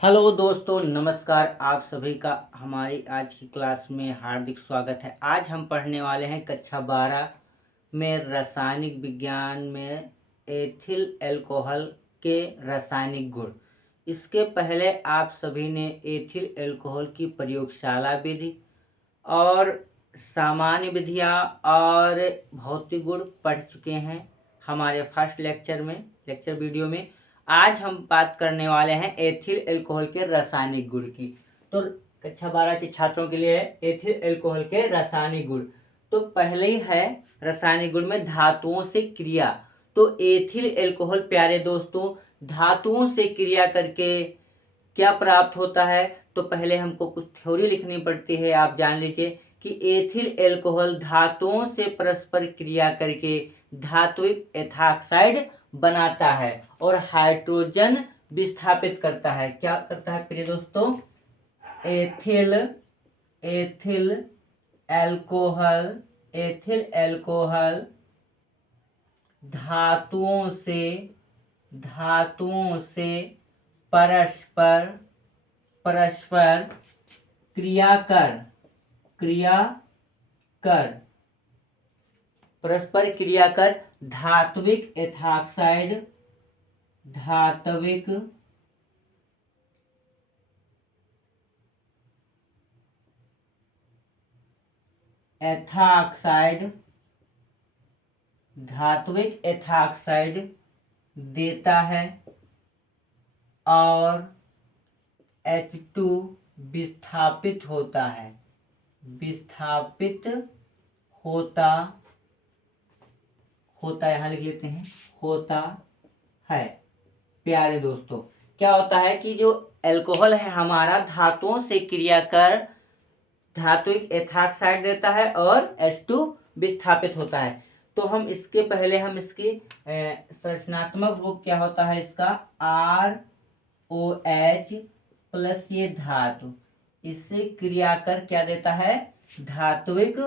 Hello दोस्तों, नमस्कार। आप सभी का हमारी आज की क्लास में हार्दिक स्वागत है। आज हम पढ़ने वाले हैं कक्षा 12 में रासायनिक विज्ञान में एथिल अल्कोहल के रासायनिक गुण। इसके पहले आप सभी ने एथिल अल्कोहल की प्रयोगशाला विधि और सामान्य विधियाँ और भौतिक गुण पढ़ चुके हैं हमारे फर्स्ट लेक्चर वीडियो में। आज हम बात करने वाले हैं एथिल अल्कोहल के रासायनिक गुण की। तो कक्षा 12 के छात्रों के लिए एथिल अल्कोहल के रासायनिक गुण। तो पहले ही है रासायनिक गुण में धातुओं से क्रिया। तो एथिल अल्कोहल प्यारे दोस्तों धातुओं से क्रिया करके क्या प्राप्त होता है। तो पहले हमको कुछ थ्योरी लिखनी पड़ती है। आप जान लीजिए कि एथिल अल्कोहल धातुओं से परस्पर क्रिया करके धात्विक एथॉक्साइड बनाता है और हाइड्रोजन विस्थापित करता है। क्या करता है प्रिय दोस्तों? एथिल अल्कोहल धातुओं से परस्पर क्रिया कर धात्विक एथॉक्साइड देता है और H2 विस्थापित होता है। यहाँ लिख लेते हैं, होता है। प्यारे दोस्तों क्या होता है कि जो अल्कोहल है हमारा धातुओं से क्रिया कर धात्विक एथॉक्साइड देता है और H2 विस्थापित होता है। तो हम इसके पहले इसकी संरचनात्मक रूप क्या होता है इसका, ROH प्लस ये धातु इससे क्रिया कर क्या देता है, धात्विक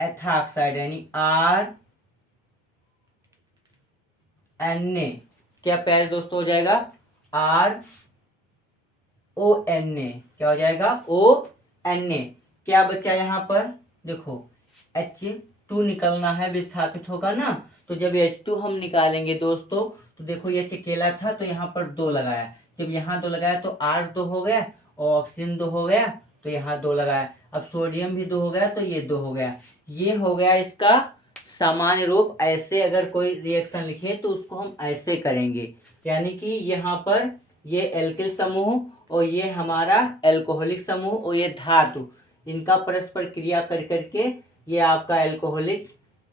एथॉक्साइड यानी RNA। क्या प्यारे दोस्तों हो जाएगा, RONA। क्या हो जाएगा, ONA। क्या बचा यहाँ पर, देखो H2 निकलना है, विस्थापित होगा ना। तो जब H2 हम निकालेंगे दोस्तों तो देखो ये अकेला था तो यहाँ पर 2 लगाया। जब यहाँ 2 लगाया तो R 2 हो गया और ऑक्सीजन 2 हो गया तो यहाँ 2 लगाया। अब सोडियम भी 2 हो गया तो ये 2 हो गया। ये हो गया इसका सामान्य रूप। ऐसे अगर कोई रिएक्शन लिखे तो उसको हम ऐसे करेंगे, यानी कि यहाँ पर ये एल्किल समूह और ये हमारा एल्कोहलिक समूह और ये धातु, इनका परस्पर क्रिया कर करके ये आपका एल्कोहलिक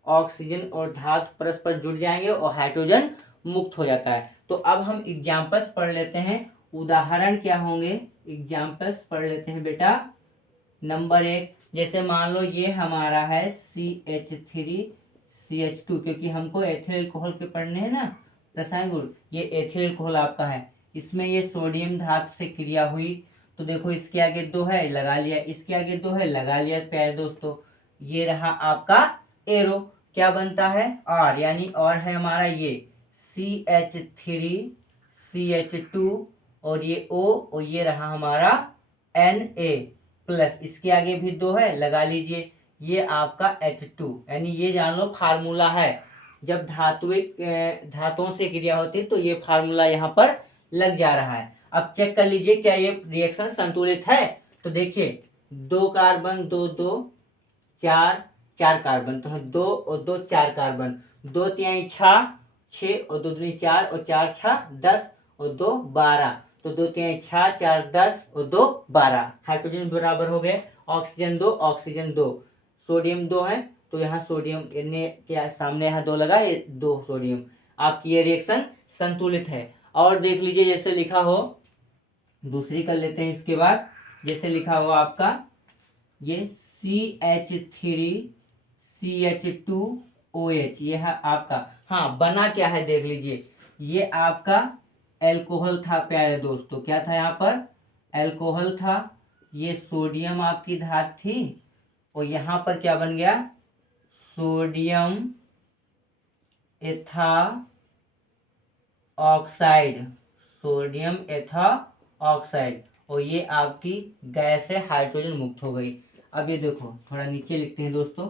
ऑक्सीजन और धातु परस्पर जुड़ जाएंगे और हाइड्रोजन मुक्त हो जाता है। तो अब हम एग्जाम्पल्स पढ़ लेते हैं, उदाहरण क्या होंगे, एग्जाम्पल्स पढ़ लेते हैं बेटा। नंबर 1, जैसे मान लो ये हमारा है CH3CH2, क्योंकि हमको एथिल अल्कोहल के पढ़ने हैं ना रसायन गुण। ये एथिल अल्कोहल आपका है, इसमें ये सोडियम धातु से क्रिया हुई तो देखो इसके आगे 2 है लगा लिया, इसके आगे 2 है लगा लिया। प्यारे दोस्तों ये रहा आपका एरो, क्या बनता है R, यानी और है हमारा ये CH3CH2 और ये O और ये रहा हमारा Na प्लस, इसके आगे भी 2 है लगा लीजिए, ये आपका H2। यानी ये जान लो फार्मूला है, जब धातुओं से क्रिया होती है तो ये फार्मूला यहाँ पर लग जा रहा है। अब चेक कर लीजिए क्या ये रिएक्शन संतुलित है। तो देखिए 2 कार्बन 2 2 4 4 कार्बन, तो 2 और 2 4 कार्बन, 2 तिहाई 6 और 2 दूनी 4 और 4 6 10 और 2 12, तो 2 तिहाई 6 4 10 और 2 12। हाइड्रोजन बराबर हो गए, ऑक्सीजन 2 सोडियम 2 है तो यहाँ सोडियम क्या सामने यहाँ 2 लगा, ये 2 सोडियम। आपकी ये रिएक्शन संतुलित है। और देख लीजिए जैसे लिखा हो, दूसरी कर लेते हैं इसके बाद। जैसे लिखा हो आपका ये CH3CH2OH, ये है आपका, हाँ बना क्या है देख लीजिए, ये आपका अल्कोहल था प्यारे दोस्तों। क्या था यहाँ पर, अल्कोहल था। ये सोडियम आपकी धातु थी और यहाँ पर क्या बन गया, सोडियम एथा ऑक्साइड, सोडियम एथा ऑक्साइड, और ये आपकी गैस है, हाइड्रोजन मुक्त हो गई। अब ये देखो थोड़ा नीचे लिखते हैं दोस्तों,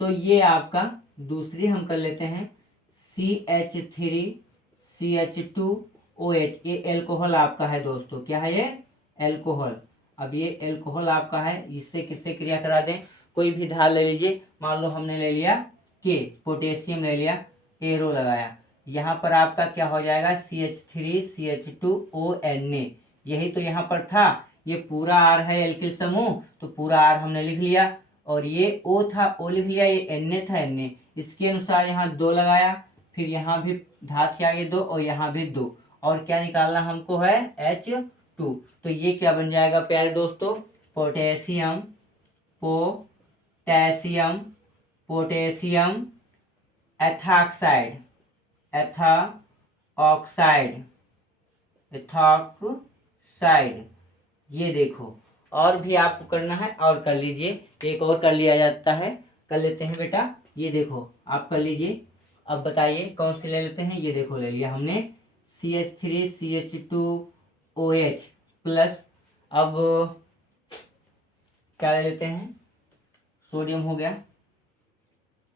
तो ये आपका दूसरी हम कर लेते हैं CH3CH2OH, ये एल्कोहल आपका है दोस्तों। क्या है ये? एल्कोहल। अब ये एल्कोहल आपका है, इससे किससे क्रिया करा दें? कोई भी धार ले लीजिए, मान लो हमने ले लिया के, पोटेशियम ले लिया, एरो लगाया, यहाँ पर आपका क्या हो जाएगा? CH3CH2ONA, यही तो यहाँ पर था। ये पूरा आर है एल्किल समूह, तो पूरा आर हमने लिख लिया, और ये O था, O लिख लिया, ये Na था, Na। इसके अनुसार यहाँ 2 लगाया, फिर यहाँ भी धात के आगे 2 और यहाँ भी 2, और क्या निकालना हमको है? H2। तो ये क्या बन जाएगा प्यारे दोस्तों? Potassium, potassium, potassium ethoxide, ethoxide, ethoxide. ये देखो, और भी आपको करना है और कर लीजिए, एक और कर लिया जाता है, कर लेते हैं बेटा। ये देखो आप कर लीजिए। अब बताइए कौन सी ले लेते हैं? ये देखो ले लिया हमने CH3CH2OH प्लस, अब क्या ले लेते हैं? सोडियम हो गया।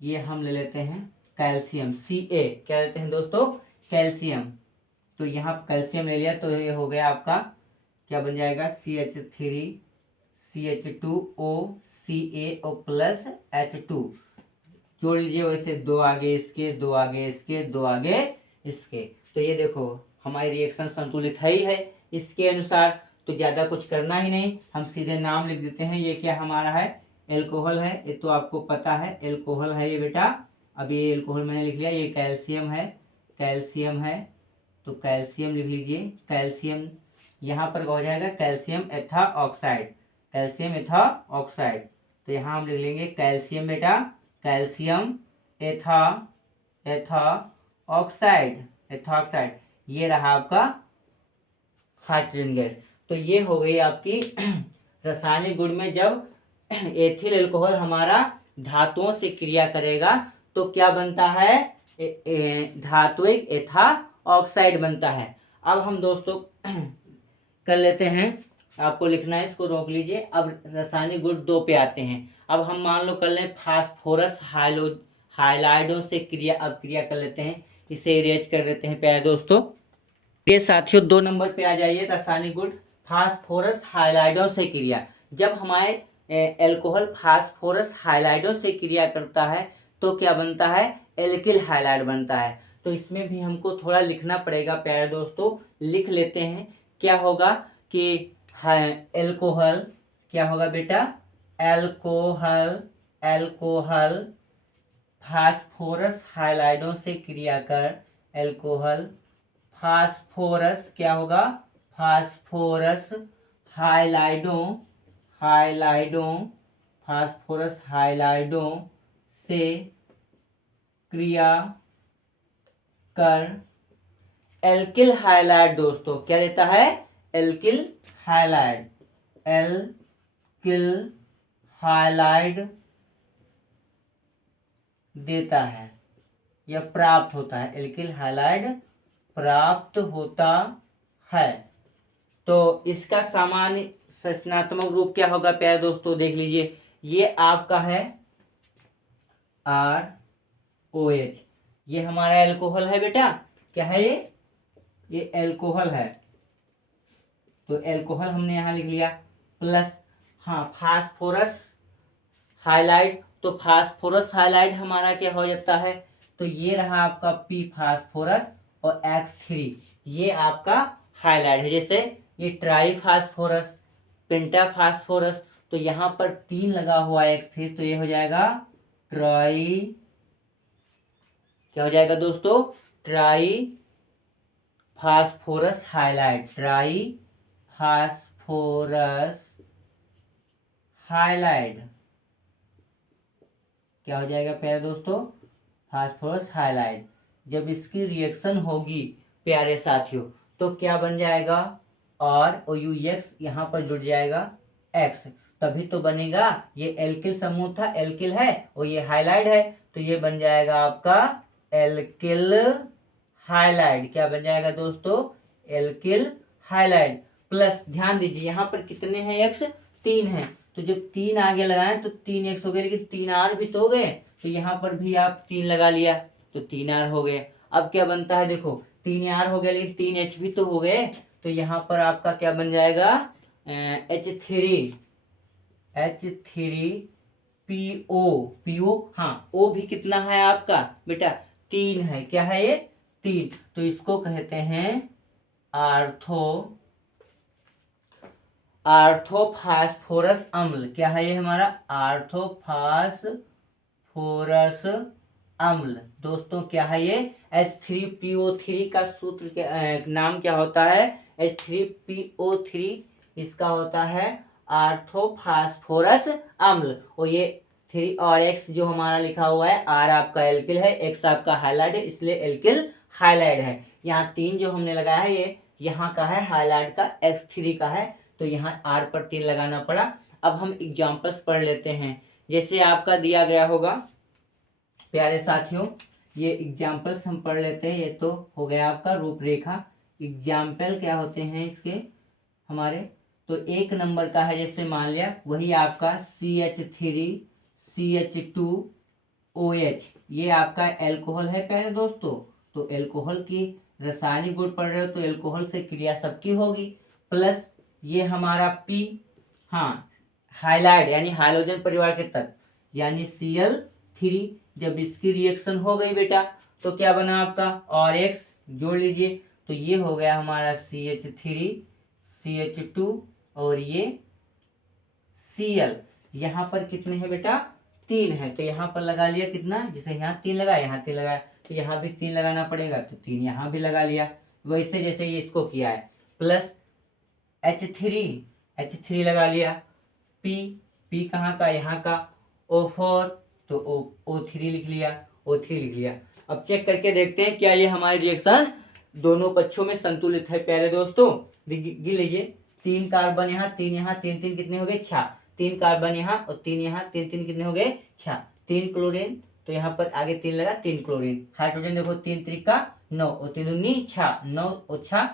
ये हम ले लेते हैं कैल्शियम, Ca, क्या लेते हैं दोस्तों? कैल्शियम। तो यहाँ कैल्शियम ले लिया, तो ये हो गया आपका, क्या बन जाएगा? CH3CH2O प्लस H2, जोड़ लीजिए वैसे, 2 आगे इसके, 2 आगे इसके, 2 आगे इसके। तो ये देखो हमारी रिएक्शन संतुलित है ही है इसके अनुसार, तो ज़्यादा कुछ करना ही नहीं, हम सीधे नाम लिख देते हैं। ये क्या हमारा है? एल्कोहल है, ये तो आपको पता है एल्कोहल है ये बेटा। अब ये एल्कोहल मैंने लिख लिया, ये कैल्शियम है, कैल्शियम है, तो कैल्शियम लिख लीजिए। कैल्शियम यहाँ पर हो जाएगा कैल्शियम एथा ऑक्साइड, कैल्शियम एथा ऑक्साइड। तो यहाँ हम लिख लेंगे कैल्शियम बेटा, कैल्शियम एथा, एथा ऑक्साइड, एथॉक्साइड। ये रहा आपका हाइड्रोजन गैस। तो ये हो गई आपकी रासायनिक गुण में जब एथिल अल्कोहल हमारा धातुओं से क्रिया करेगा तो क्या बनता है? धात्विक एथा ऑक्साइड बनता है। अब हम दोस्तों कर लेते हैं, आपको लिखना है, इसको रोक लीजिए। अब रासायनिक गुण 2 पे आते हैं। अब हम मान लो कर लें फास्फोरस हाइलाइडों से क्रिया, अब क्रिया कर लेते हैं, इसे इरेज कर देते हैं प्यारे दोस्तों। ये साथियों 2 नंबर पे आ जाइए, रासायनिक गुण फास्फोरस हाइलाइडों से क्रिया। जब हमारे एल्कोहल फास्फोरस हाइलाइडों से क्रिया करता है तो क्या बनता है? एल्किल हाइलाइड बनता है। तो इसमें भी हमको थोड़ा लिखना पड़ेगा प्यारे दोस्तों, लिख लेते हैं। क्या होगा कि एल्कोहल, क्या होगा बेटा? एल्कोहल, एल्कोहल फास्फोरस हाइलाइडों से क्रिया कर, एल्कोहल फास्फोरस, क्या होगा? फास्फोरस हाइलाइडों, हाइलाइडों, फास्फोरस हाइलाइडों से क्रिया कर एल्किल हाइलाइड दोस्तों क्या देता है? एल्किल हाइलाइड, एल्किल हाइलाइड देता है या प्राप्त होता है, एल्किल हाइलाइड प्राप्त होता है। तो इसका सामान्य संरचनात्मक रूप क्या होगा प्यारे दोस्तों? देख लीजिए, ये आपका है ROH, ये हमारा एल्कोहल है बेटा। क्या है ये एल्कोहल है। तो एल्कोहल हमने यहाँ लिख लिया, प्लस हाँ फास्फोरस हाइलाइड, तो फास्फोरस हाइलाइड हमारा क्या हो जाता है? तो ये रहा आपका P फास्फोरस और X3, ये आपका हाइलाइड है। जैसे ये ट्राई फास्फोरस, पेंटा फास्फोरस, तो यहाँ पर 3 लगा हुआ है X3, तो ये हो जाएगा ट्राई, क्या हो जाएगा दोस्तों? Try phosphorus halide, try phosphorus halide क्या हो जाएगा प्यारे दोस्तों? Phosphorus halide. जब इसकी रिएक्शन होगी प्यारे साथियों तो क्या बन जाएगा? और UX यहाँ पर जुड़ जाएगा X, तभी तो बनेगा। ये एल्किल समूह था, एल्किल है, और ये हाइलाइड है, तो ये बन जाएगा आपका एल्किल हाइलाइड। क्या बन जाएगा दोस्तों? Alkyl halide. प्लस ध्यान दीजिए यहाँ पर कितने हैं एक्स, 3 हैं, तो जब 3 आगे लगाएं तो 3x हो गए, लेकिन 3r भी तो हो गए, तो यहाँ पर भी आप 3 लगा लिया तो 3r हो गए। अब क्या बनता है देखो, 3r हो गया लेकिन 3h भी तो हो गए, तो यहाँ पर आपका क्या बन जाएगा H3PO, हाँ O भी कितना है आपका बेटा, 3 है, क्या है ये 3, तो इसको कहते हैं आर्थोफास्फोरस अम्ल। क्या है ये हमारा आर्थोफास्फोरस अम्ल। दोस्तों क्या है ये H3PO3 का सूत्र नाम क्या होता है, H3PO3 इसका होता है आर्थोफास्फोरस अम्ल। और ये 3 और X जो हमारा लिखा हुआ है, R आपका एल्किल है, X आपका हाइलाइट है, इसलिए एल्किल हाइलाइट है। यहाँ 3 जो हमने लगाया है ये यहाँ का है हाइलाइट का, X3 का है, तो यहाँ R पर 3 लगाना पड़ा। अब हम एग्जाम्पल्स पढ़ लेते हैं, जैसे आपका दिया गया होगा प्यारे साथियों, ये एग्जाम्पल्स हम पढ़ लेते हैं। ये तो हो गया आपका रूपरेखा। एग्जाम्पल क्या होते हैं इसके हमारे, तो 1 नंबर का है, जैसे मान लिया वही आपका CH3CH2OH, ये आपका एल्कोहल है प्यारे दोस्तों। तो एल्कोहल की रासायनिक गुण पढ़ रहे हो तो एल्कोहल से क्रिया सबकी होगी। प्लस ये हमारा P, हाँ हाइलाइड यानी हाइड्रोजन परिवार के तत्व यानी Cl3, जब इसकी रिएक्शन हो गई बेटा तो क्या बना आपका, और X जोड़ लीजिए, तो ये हो गया हमारा CH3CH2 और ये Cl। यहाँ पर कितने हैं बेटा, 3 है, तो यहाँ पर लगा लिया कितना, जैसे यहाँ 3 लगाया यहाँ 3 लगाया, तो यहाँ भी 3 लगाना पड़ेगा, तो 3 यहाँ भी लगा लिया, वैसे जैसे ये इसको किया है। प्लस H3 लगा लिया, P कहाँ का, यहाँ का, O4 तो O3 लिख लिया। अब चेक करके देखते हैं क्या ये हमारी रिएक्शन दोनों पक्षों में संतुलित है प्यारे दोस्तों। गिन लीजिए, 3 कार्बन यहाँ, 3 यहाँ, 3 3 कितने हो गए 6, 3 कार्बन यहाँ और 3 यहाँ, 3 3 कितने हो गए 6, 3 क्लोरीन, तो यहाँ पर आगे 3 लगा, 3 क्लोरीन। हाइड्रोजन देखो 3 त्रिका 9 और 3 दूनी 6, 9 और 6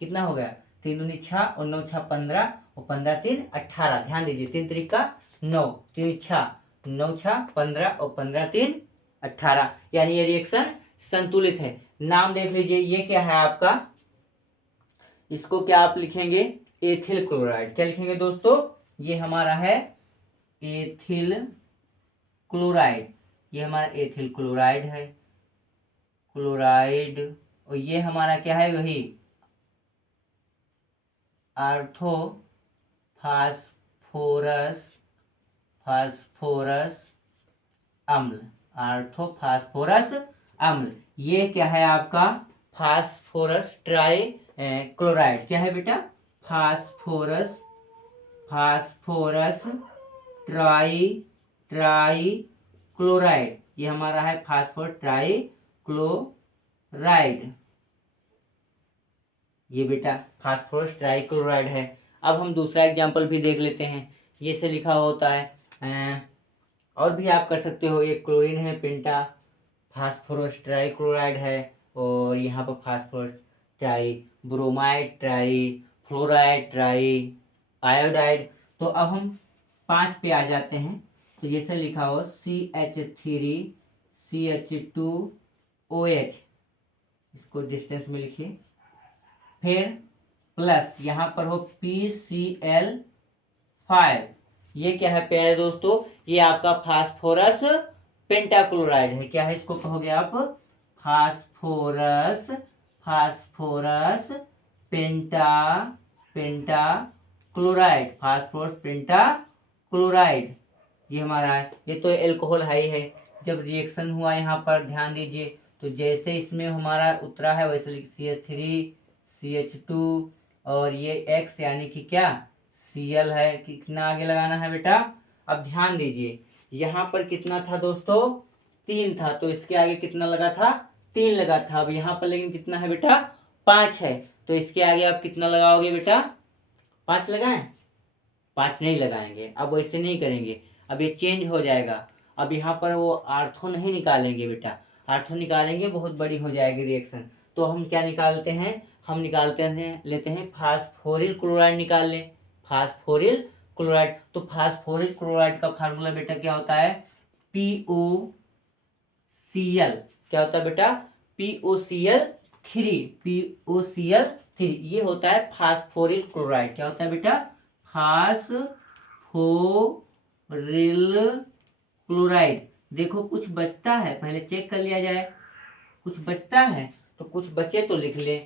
कितना हो गया, 3 दूनी 6 और 9 6 15 और 15 3 18। ध्यान दीजिए 3 त्रिका 9, 3 6 9 6 15 और 15 3 18, यानी ये रिएक्शन संतुलित है। नाम देख लीजिए, ये क्या है आपका, इसको क्या आप लिखेंगे, एथिल क्लोराइड। क्या लिखेंगे दोस्तों, ये हमारा है एथिल क्लोराइड, ये हमारा एथिल क्लोराइड है, क्लोराइड। और ये हमारा क्या है, वही फास्फोरस अम्ल। ये क्या है आपका, फास्फोरस ट्राई क्लोराइड। क्या है बेटा, फास्फोरस ट्राई क्लोराइड, ये हमारा है फास्फोरस ट्राई क्लोराइड, ये बेटा फास्फोरस ट्राई क्लोराइड है। अब हम दूसरा एग्जाम्पल भी देख लेते हैं, ये से लिखा होता है, और भी आप कर सकते हो, ये क्लोरीन है, पेंटा फास्फोरस ट्राई क्लोराइड है, और यहाँ पर phosphorus try, bromide try, fluoride try, iodide. तो अब हम 5 पे आ जाते हैं, तो जैसे लिखा हो CH3CH2OH, इसको डिस्टेंस में लिखिए, फिर प्लस यहाँ पर हो PCl5, ये क्या है प्यारे दोस्तों, ये आपका फास्फोरस पेंटाक्लोराइड है। क्या है, इसको कहोगे आप फास्फोरस पेंटाक्लोराइड, फास्फोरस पेंटाक्लोराइड, ये हमारा है। ये तो एल्कोहल है ही है, जब रिएक्शन हुआ यहाँ पर ध्यान दीजिए, तो जैसे इसमें हमारा उतरा है वैसे CH3CH2 और ये X यानी कि क्या Cl है, कितना आगे लगाना है बेटा। अब ध्यान दीजिए, यहाँ पर कितना था दोस्तों, 3 था, तो इसके आगे कितना लगा था, 3 लगा था। अब यहाँ पर लेकिन कितना है बेटा, 5 है, तो इसके आगे आप कितना लगाओगे बेटा, 5 लगाएं, 5 नहीं लगाएंगे, अब वैसे नहीं करेंगे, अब ये चेंज हो जाएगा। अब यहाँ पर वो आर्थो नहीं निकालेंगे बेटा, आर्थो निकालेंगे बहुत बड़ी हो जाएगी रिएक्शन, तो हम क्या निकालते हैं, हम निकालते हैं, लेते हैं फास्फोरिल क्लोराइड निकाल लें। फास्फोरिल क्लोराइड, तो फास्फोरिल क्लोराइड का फार्मूला बेटा क्या होता है, POCl। क्या होता है बेटा, POCl3। POCl3 ये होता है फास्फोरिल क्लोराइड। क्या होता है बेटा, फास्फोरिल क्लोराइड। देखो कुछ बचता है, पहले चेक कर लिया जाए, कुछ बचता है तो कुछ बचे तो लिख ले।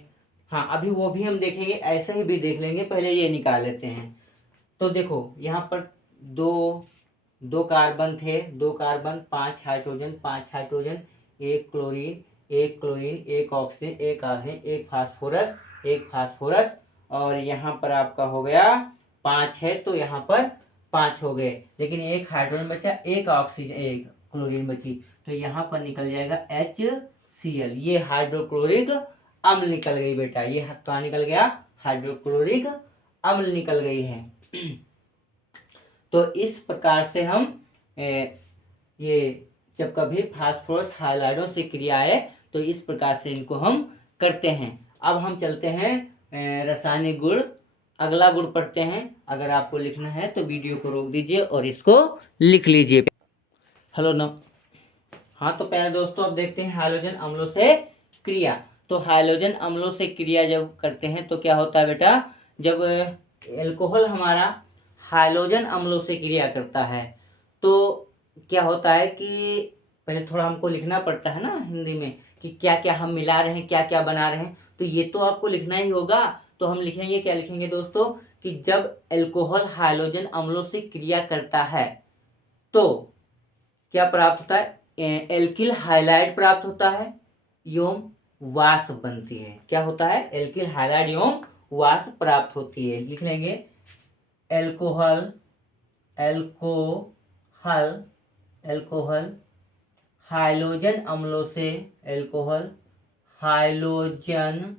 हाँ अभी वो भी हम देखेंगे, ऐसे ही भी देख लेंगे, पहले ये निकाल लेते हैं। तो देखो यहाँ पर दो दो कार्बन थे, 2 carbon, 5 hydrogen, 5 hydrogen, 1 chlorine, 1 chlorine, 1 oxygen, 1 argon, 1 phosphorus, 1 phosphorus, और यहाँ पर आपका हो गया 5 है तो यहाँ पर 5 हो गए, लेकिन 1 हाइड्रोजन बचा, 1 ऑक्सीजन, 1 क्लोरीन बची, तो यहाँ पर निकल जाएगा HCl। ये हाइड्रोक्लोरिक अम्ल निकल गई बेटा, ये कहाँ निकल गया, हाइड्रोक्लोरिक अम्ल निकल गई है। तो इस प्रकार से हम ये जब कभी फास्फोरस हाइलाइडों से क्रिया आए तो इस प्रकार से इनको हम करते हैं। अब हम चलते हैं रासायनिक गुण, अगला गुण पढ़ते हैं। अगर आपको लिखना है तो वीडियो को रोक दीजिए और इसको लिख लीजिए। हेलो न हाँ तो प्यारे दोस्तों, अब देखते हैं हाइड्रोजन अम्लों से क्रिया। तो हाइड्रोजन अम्लों से क्रिया जब करते हैं तो क्या होता है बेटा, जब एल्कोहल हमारा हाइड्रोजन अम्लों से क्रिया करता है तो क्या होता है कि पहले थोड़ा हमको लिखना पड़ता है ना हिंदी में कि क्या क्या हम मिला रहे हैं, क्या क्या बना रहे हैं, तो ये तो आपको लिखना ही होगा। तो हम लिखेंगे, क्या लिखेंगे दोस्तों, कि जब एल्कोहल हाइड्रोजन अम्लों से क्रिया करता है तो क्या प्राप्त होता है, एल्किल हाइलाइड प्राप्त होता है एवं वाष्प बनती है। क्या होता है, एल्किल हाइलाइड एवं वाष्प प्राप्त होती है। लिख लेंगे एल्कोहल एल्कोहल एल्कोहल हाइड्रोजन अम्लों से, एल्कोहल हाइड्रोजन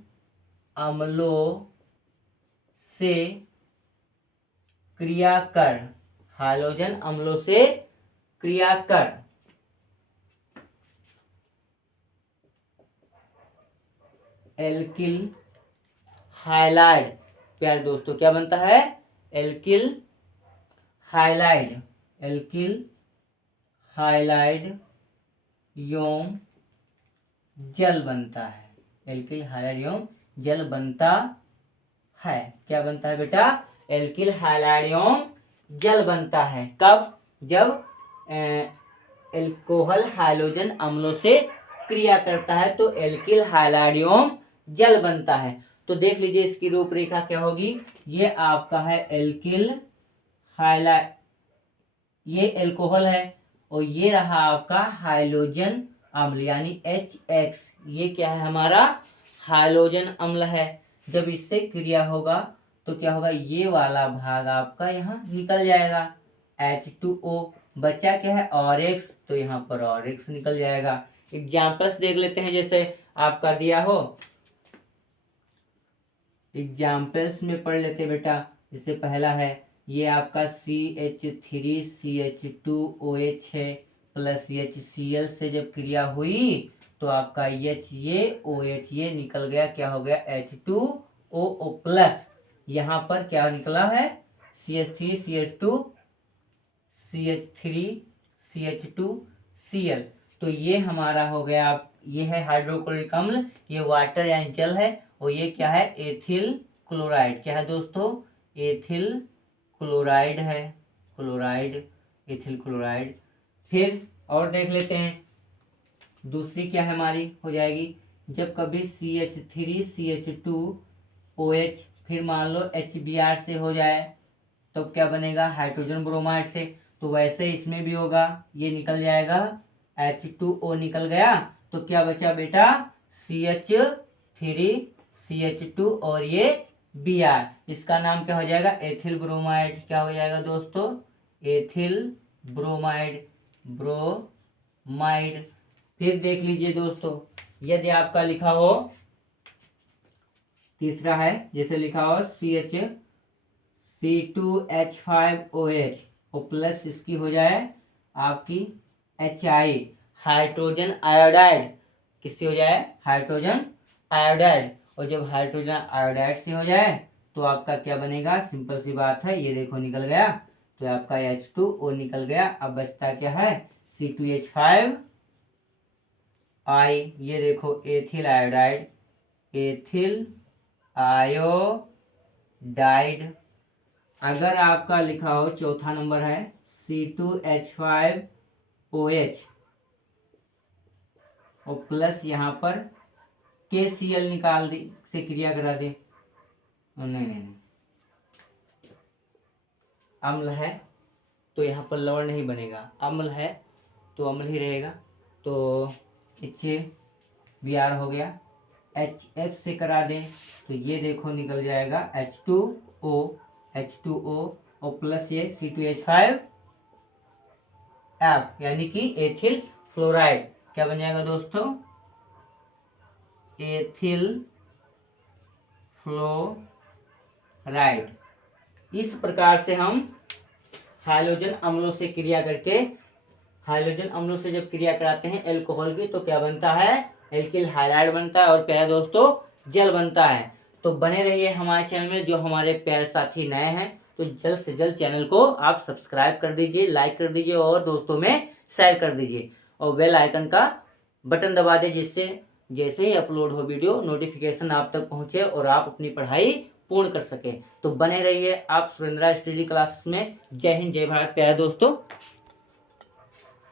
अम्लों से क्रिया कर, हाइड्रोजन अम्लों से क्रिया कर एल्किल हाइलाइड। प्यारे दोस्तों क्या बनता है, एल्किल हाइलाइड, एल्किल हाइलाइड एवं जल बनता है, एल्किल हाइलाइड एवं जल बनता है। क्या बनता है बेटा, एल्किल हाइलाइड एवं जल बनता है। कब, जब एल्कोहल हाइड्रोजन अम्लों से क्रिया करता है तो एल्किल हाइलाइड एवं जल बनता है। तो देख लीजिए इसकी रूपरेखा क्या होगी, ये आपका है एल्किल हाइलाइड, ये एल्कोहल है, और ये रहा आपका हाइड्रोजन अम्ल यानी HX, ये क्या है हमारा हाइड्रोजन अम्ल है। जब इससे क्रिया होगा तो क्या होगा, ये वाला भाग आपका यहाँ निकल जाएगा, H2O बचा क्या है ORX, तो यहाँ पर ORX निकल जाएगा। एग्जाम्पल्स देख लेते हैं, जैसे आपका दिया हो, एग्जाम्पल्स में पढ़ लेते बेटा। जैसे पहला है, ये आपका CH3CH2OH है प्लस HCl से जब क्रिया हुई तो आपका H ये OH ये निकल गया, क्या हो गया H2OO प्लस, यहाँ पर क्या निकला है CH3CH2CH3CH2Cl। तो ये हमारा हो गया, आप ये है हाइड्रोक्लोरिक अम्ल, ये वाटर यानी जल है, और ये क्या है एथिल क्लोराइड। क्या है दोस्तों, एथिल क्लोराइड है, क्लोराइड, एथिल क्लोराइड। फिर और देख लेते हैं, दूसरी क्या है हमारी हो जाएगी, जब कभी CH3CH2OH फिर मान लो HBr से हो जाए तो क्या बनेगा, हाइड्रोजन ब्रोमाइड से, तो वैसे इसमें भी होगा, ये निकल जाएगा H2O निकल गया, तो क्या बचा बेटा CH3CH2 और ये Br, इसका नाम क्या हो जाएगा एथिल ब्रोमाइड। क्या हो जाएगा दोस्तों, एथिल ब्रोमाइड, ब्रोमाइड। फिर देख लीजिए दोस्तों, यदि आपका लिखा हो, तीसरा है जैसे लिखा हो C2H5OH और प्लस इसकी हो जाए आपकी HI हाइड्रोजन आयोडाइड, किससे हो जाए हाइड्रोजन आयोडाइड, और जब हाइड्रोजन आयोडाइड से हो जाए तो आपका क्या बनेगा, सिंपल सी बात है, ये देखो निकल गया, तो आपका H2O निकल गया। अब बचता क्या है, C2H5 आई, ये देखो एथिल आयोडाइड, एथिल आयोडाइड। अगर आपका लिखा हो चौथा नंबर है C2H5OH और प्लस यहाँ पर KCl निकाल दे से क्रिया करा दे, नहीं, अम्ल है तो यहाँ पर लवण नहीं बनेगा, अम्ल है तो अम्ल ही रहेगा, तो HBr हो गया। HF से करा दें तो ये देखो निकल जाएगा H2O और प्लस ये C2H5F, यानी कि एथिल फ्लोराइड। क्या बन जाएगा दोस्तों, एथिल फ्लोराइड। इस प्रकार से हम हाइड्रोजन अम्लों से क्रिया करके, हाइड्रोजन अम्लों से जब क्रिया कराते हैं एल्कोहल की तो क्या बनता है, एल्किल हाइलाइड बनता है और प्यारे दोस्तों जल बनता है। तो बने रहिए हमारे चैनल में। जो हमारे प्यारे साथी नए हैं तो जल्द से जल्द चैनल को आप सब्सक्राइब कर दीजिए, लाइक कर दीजिए और दोस्तों में शेयर कर दीजिए और बेल आइकन का बटन दबा दें, जिससे जैसे ही अपलोड हो वीडियो नोटिफिकेशन आप तक पहुंचे और आप अपनी पढ़ाई पूर्ण कर सके। तो बने रहिए आप सुरेंद्रा स्टडी क्लासेस में। जय हिंद, जय भारत प्यारे दोस्तों।